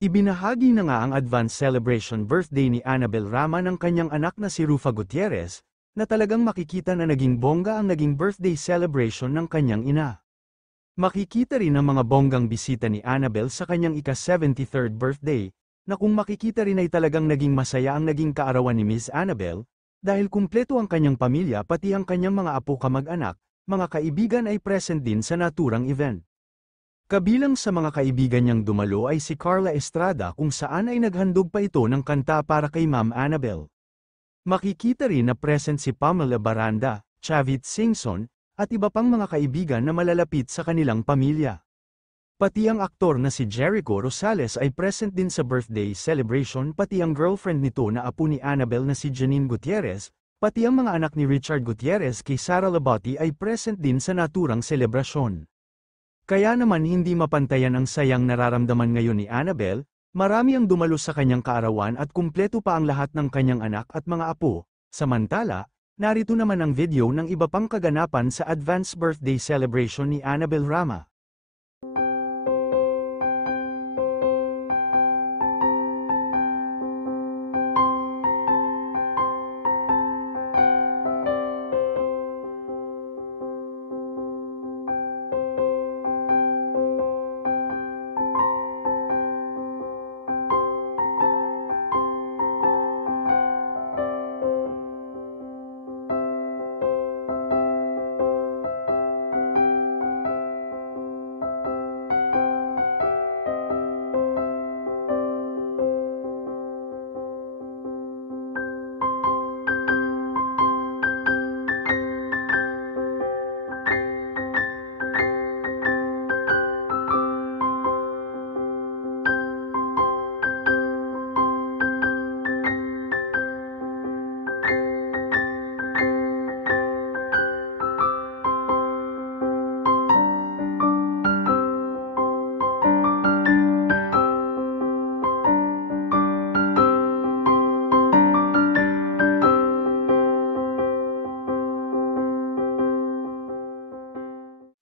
Ibinahagi na nga ang advance celebration birthday ni Annabel Rama ng kanyang anak na si Rufa Gutierrez, na talagang makikita na naging bongga ang naging birthday celebration ng kanyang ina. Makikita rin ang mga bonggang bisita ni Annabel sa kanyang ika-73rd birthday, na kung makikita rin ay talagang naging masaya ang naging kaarawan ni Miss Annabel, dahil kumpleto ang kanyang pamilya pati ang kanyang mga apo kamag-anak, mga kaibigan ay present din sa naturang event. Kabilang sa mga kaibigan niyang dumalo ay si Carla Estrada kung saan ay naghandog pa ito ng kanta para kay Ma'am Annabel. Makikita rin na present si Pamela Baranda, Chavit Singson, at iba pang mga kaibigan na malalapit sa kanilang pamilya. Pati ang aktor na si Jericho Rosales ay present din sa birthday celebration pati ang girlfriend nito na apo ni Annabel na si Janine Gutierrez, pati ang mga anak ni Richard Gutierrez kay Sara Labati ay present din sa naturang selebrasyon. Kaya naman hindi mapantayan ang sayang nararamdaman ngayon ni Annabel, marami ang dumalo sa kanyang kaarawan at kumpleto pa ang lahat ng kanyang anak at mga apo. Samantala, narito naman ang video ng iba pang kaganapan sa advance birthday celebration ni Annabel Rama.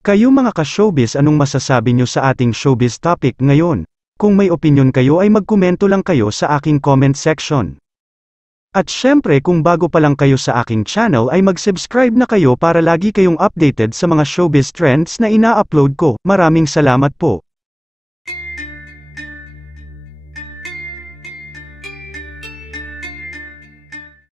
Kayo mga ka-showbiz, anong masasabi nyo sa ating showbiz topic ngayon? Kung may opinion kayo ay magkomento lang kayo sa aking comment section. At syempre kung bago pa lang kayo sa aking channel ay mag-subscribe na kayo para lagi kayong updated sa mga showbiz trends na ina-upload ko. Maraming salamat po.